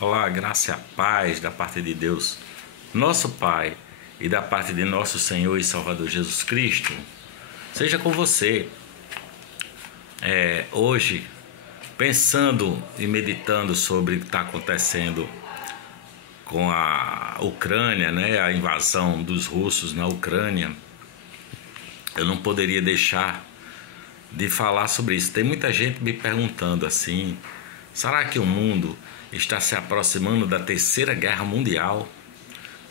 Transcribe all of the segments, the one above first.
Olá, graça e a paz da parte de Deus, nosso Pai, e da parte de nosso Senhor e Salvador Jesus Cristo, seja com você. Hoje, pensando e meditando sobre o que está acontecendo com a Ucrânia, né, a invasão dos russos na Ucrânia, eu não poderia deixar de falar sobre isso. Tem muita gente me perguntando assim: será que o mundo está se aproximando da Terceira Guerra Mundial?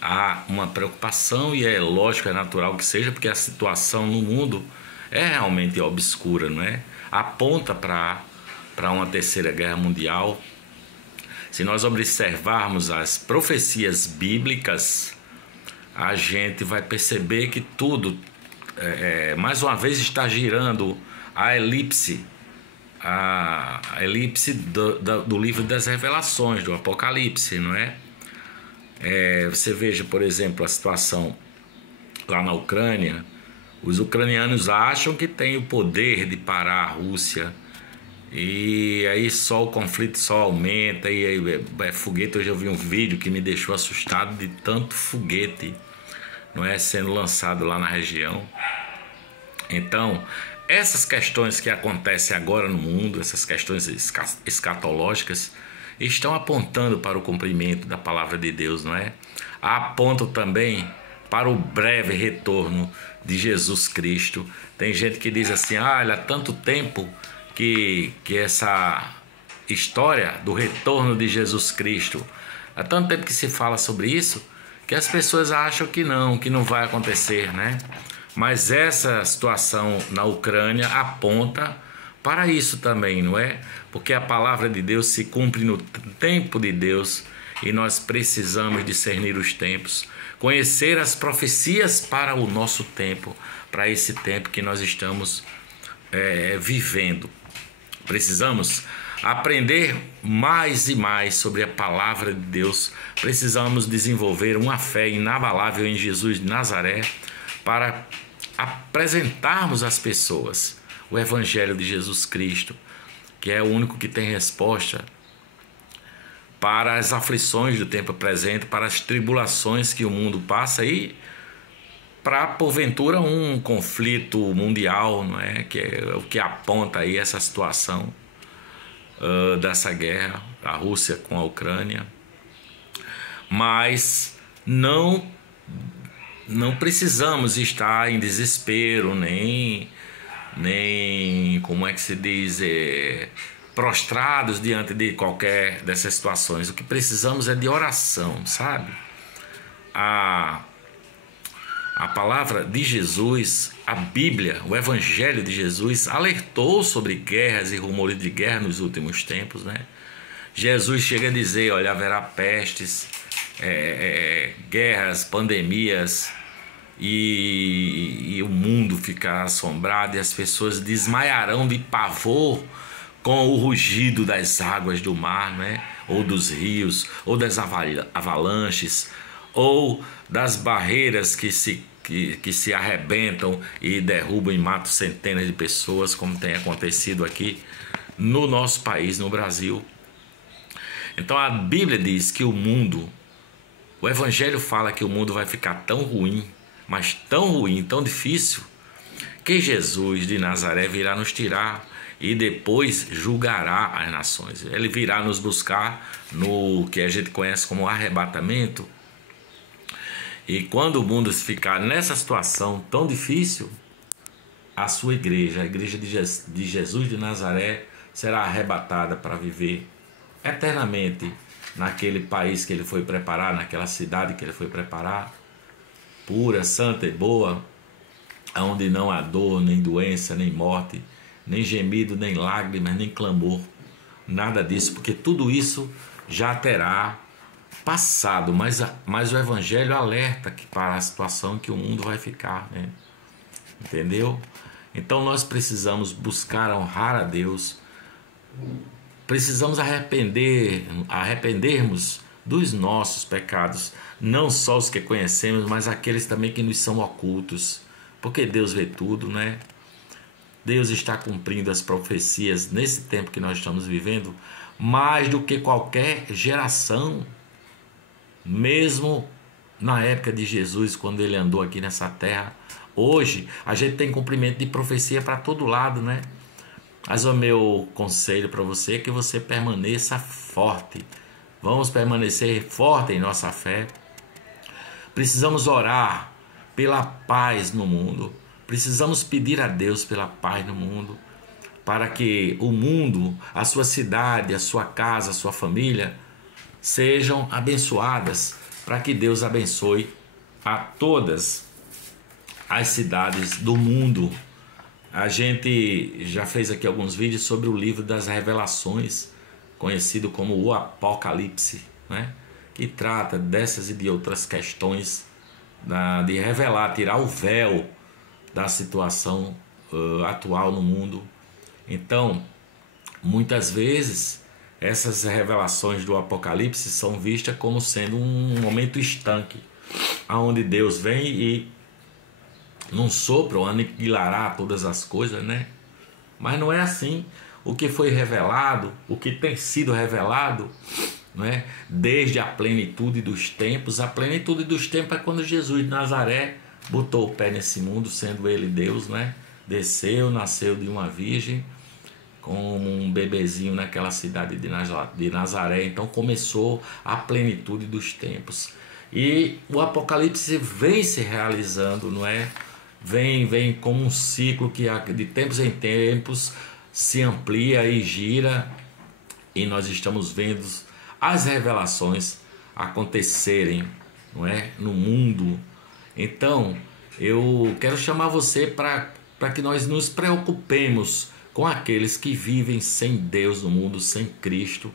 Há uma preocupação e é lógico, é natural que seja, porque a situação no mundo é realmente obscura, não é? Aponta para uma Terceira Guerra Mundial. Se nós observarmos as profecias bíblicas, a gente vai perceber que tudo, mais uma vez, está girando a elipse do livro das Revelações, do Apocalipse, não é? Você veja, por exemplo, a situação lá na Ucrânia. Os ucranianos acham que têm o poder de parar a Rússia, e aí só o conflito só aumenta, e aí foguete. Hoje eu vi um vídeo que me deixou assustado de tanto foguete, não é, sendo lançado lá na região. Então, essas questões que acontecem agora no mundo, essas questões escatológicas, estão apontando para o cumprimento da palavra de Deus, não é? Apontam também para o breve retorno de Jesus Cristo. Tem gente que diz assim: olha, há tanto tempo que essa história do retorno de Jesus Cristo, há tanto tempo que se fala sobre isso, que as pessoas acham que não vai acontecer, né? Mas essa situação na Ucrânia aponta para isso também, não é? Porque a palavra de Deus se cumpre no tempo de Deus, e nós precisamos discernir os tempos, conhecer as profecias para o nosso tempo, para esse tempo que nós estamos vivendo. Precisamos aprender mais e mais sobre a palavra de Deus. Precisamos desenvolver uma fé inabalável em Jesus de Nazaré para apresentarmos às pessoas o Evangelho de Jesus Cristo, que é o único que tem resposta para as aflições do tempo presente, para as tribulações que o mundo passa, e para, porventura, um conflito mundial, não é? Que é o que aponta aí essa situação dessa guerra, a Rússia com a Ucrânia. Mas não precisamos estar em desespero, nem como é que se diz, prostrados diante de qualquer dessas situações. O que precisamos é de oração, sabe? A palavra de Jesus, a Bíblia, o Evangelho de Jesus alertou sobre guerras e rumores de guerra nos últimos tempos, né? Jesus chega a dizer: olha, haverá pestes, guerras, pandemias, e o mundo ficará assombrado, e as pessoas desmaiarão de pavor com o rugido das águas do mar, né? Ou dos rios, ou das avalanches, ou das barreiras que se arrebentam e derrubam e matam centenas de pessoas, como tem acontecido aqui no nosso país, no Brasil. Então a Bíblia diz que o Evangelho fala que o mundo vai ficar tão ruim, mas tão ruim, tão difícil, que Jesus de Nazaré virá nos tirar e depois julgará as nações. Ele virá nos buscar no que a gente conhece como arrebatamento. E quando o mundo ficar nessa situação tão difícil, a sua igreja, a igreja de Jesus de Nazaré, será arrebatada para viver eternamente naquele país que ele foi preparar, naquela cidade que ele foi preparar, pura, santa e boa, onde não há dor, nem doença, nem morte, nem gemido, nem lágrimas, nem clamor, nada disso, porque tudo isso já terá passado. Mas o Evangelho alerta para a situação que o mundo vai ficar, né? Entendeu? Então nós precisamos buscar honrar a Deus, precisamos arrependermos dos nossos pecados, não só os que conhecemos, mas aqueles também que nos são ocultos, porque Deus vê tudo, né? Deus está cumprindo as profecias nesse tempo que nós estamos vivendo, mais do que qualquer geração, mesmo na época de Jesus, quando ele andou aqui nessa terra. Hoje a gente tem cumprimento de profecia para todo lado, né? Mas o meu conselho para você é que você permaneça forte. Vamos permanecer forte em nossa fé. Precisamos orar pela paz no mundo. Precisamos pedir a Deus pela paz no mundo, para que o mundo, a sua cidade, a sua casa, a sua família sejam abençoadas, para que Deus abençoe a todas as cidades do mundo. A gente já fez aqui alguns vídeos sobre o livro das Revelações, conhecido como o Apocalipse, né? Que trata dessas e de outras questões, de revelar, tirar o véu da situação atual no mundo. Então, muitas vezes, essas revelações do Apocalipse são vistas como sendo um momento estanque, onde Deus vem e num sopro aniquilará todas as coisas, né? Mas não é assim. O que foi revelado, o que tem sido revelado, não é? Desde a plenitude dos tempos. A plenitude dos tempos é quando Jesus de Nazaré botou o pé nesse mundo, sendo ele Deus, né? Desceu, nasceu de uma virgem, como um bebezinho naquela cidade de Nazaré. Então começou a plenitude dos tempos. E o Apocalipse vem se realizando, não é? Vem como um ciclo que de tempos em tempos se amplia e gira, e nós estamos vendo as revelações acontecerem, não é? No mundo. Então eu quero chamar você para que nós nos preocupemos com aqueles que vivem sem Deus no mundo, sem Cristo,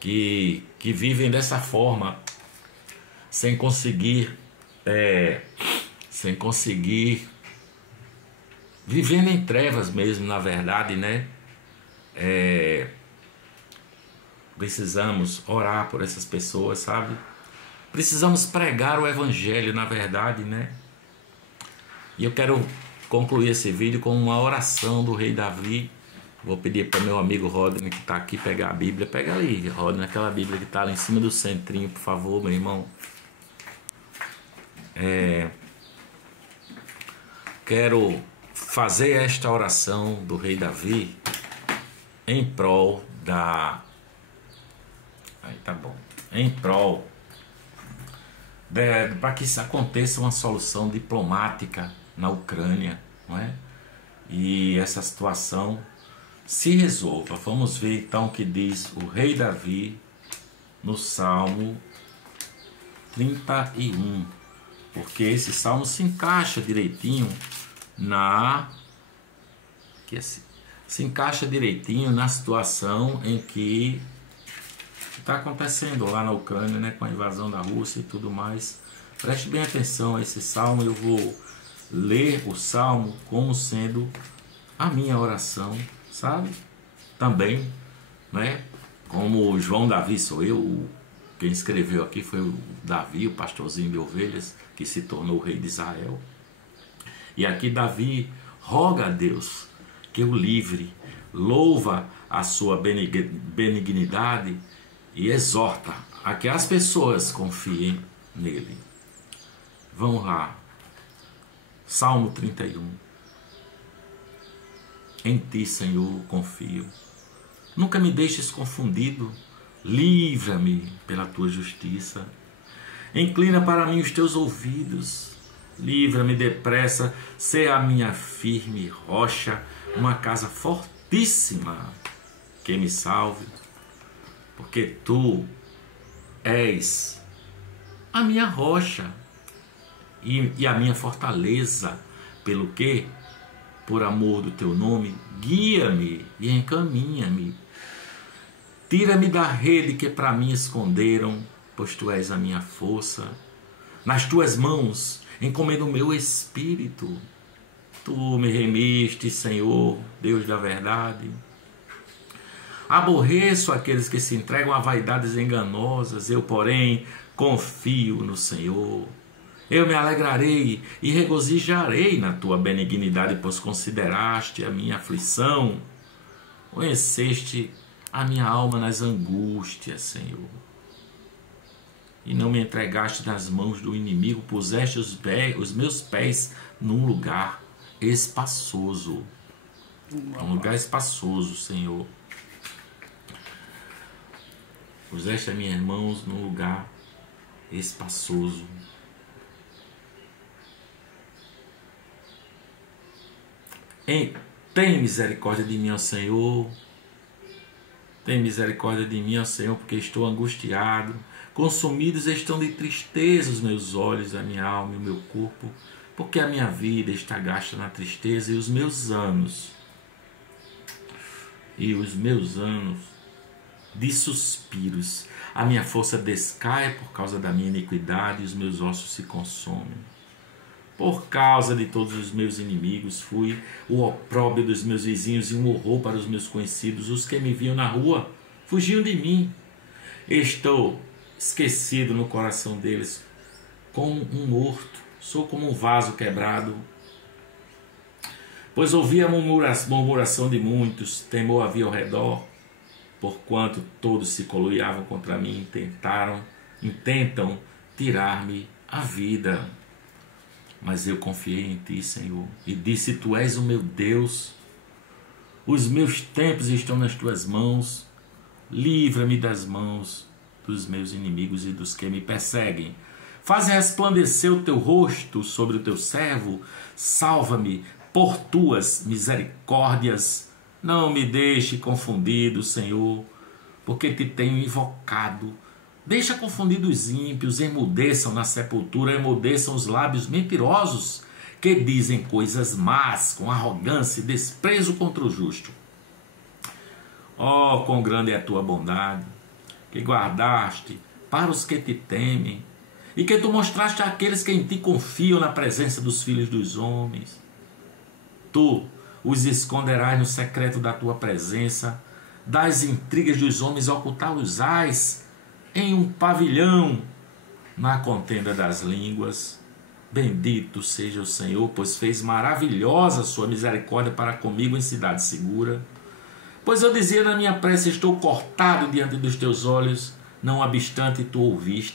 que vivem dessa forma, sem conseguir vivendo em trevas mesmo, na verdade, né? Precisamos orar por essas pessoas, sabe? Precisamos pregar o evangelho, na verdade, né? E eu quero concluir esse vídeo com uma oração do rei Davi. Vou pedir para meu amigo Rodney, que está aqui, pegar a Bíblia. Pega ali, Rodney, aquela Bíblia que está lá em cima do centrinho, por favor, meu irmão. Quero fazer esta oração do rei Davi em prol para que aconteça uma solução diplomática na Ucrânia, não é? E essa situação se resolva. Vamos ver então o que diz o rei Davi no Salmo 31, porque esse salmo se encaixa direitinho na situação em que está acontecendo lá na Ucrânia, né, com a invasão da Rússia e tudo mais. Preste bem atenção a esse salmo. Eu vou ler o salmo como sendo a minha oração, sabe? Também, né? Como João Davi sou eu, quem escreveu aqui foi o Davi, o pastorzinho de ovelhas, que se tornou o rei de Israel. E aqui Davi roga a Deus que o livre, louva a sua benignidade e exorta a que as pessoas confiem nele. Vamos lá. Salmo 31. Em ti, Senhor, confio. Nunca me deixes confundido. Livra-me pela tua justiça. Inclina para mim os teus ouvidos. Livra-me depressa. Sê a minha firme rocha, uma casa fortíssima que me salve. Porque tu és a minha rocha e a minha fortaleza, pelo que, por amor do teu nome, guia-me e encaminha-me. Tira-me da rede que para mim esconderam, pois tu és a minha força. Nas tuas mãos encomendo o meu espírito. Tu me remiste, Senhor, Deus da verdade. Aborreço aqueles que se entregam a vaidades enganosas, eu, porém, confio no Senhor. Eu me alegrarei e regozijarei na tua benignidade, pois consideraste a minha aflição, conheceste a minha alma nas angústias, Senhor. E não me entregaste nas mãos do inimigo, puseste os meus pés num lugar espaçoso. Um lugar espaçoso, Senhor. Puseste as minhas mãos num lugar espaçoso. Tem misericórdia de mim, ó Senhor. Tem misericórdia de mim, ó Senhor, porque estou angustiado. Consumidos estão de tristeza os meus olhos, a minha alma e o meu corpo, porque a minha vida está gasta na tristeza e os meus anos de suspiros. A minha força descai por causa da minha iniquidade e os meus ossos se consomem. Por causa de todos os meus inimigos, fui o opróbrio dos meus vizinhos e um horror para os meus conhecidos. Os que me viam na rua fugiam de mim. Estou esquecido no coração deles, como um morto. Sou como um vaso quebrado. Pois ouvi a murmuração de muitos, temor havia ao redor, porquanto todos se coluiavam contra mim e intentam tirar-me a vida. Mas eu confiei em ti, Senhor, e disse: tu és o meu Deus, os meus tempos estão nas tuas mãos, livra-me das mãos dos meus inimigos e dos que me perseguem. Faze resplandecer o teu rosto sobre o teu servo, salva-me por tuas misericórdias. Não me deixe confundido, Senhor, porque te tenho invocado. Deixa confundidos os ímpios, emudeçam na sepultura, emudeçam os lábios mentirosos, que dizem coisas más, com arrogância e desprezo contra o justo. Oh, quão grande é a tua bondade, que guardaste para os que te temem, e que tu mostraste àqueles que em ti confiam na presença dos filhos dos homens. Tu os esconderás no secreto da tua presença, das intrigas dos homens ocultá-los-ás em um pavilhão na contenda das línguas. Bendito seja o Senhor, pois fez maravilhosa a sua misericórdia para comigo em cidade segura. Pois eu dizia na minha prece: estou cortado diante dos teus olhos, não obstante tu ouviste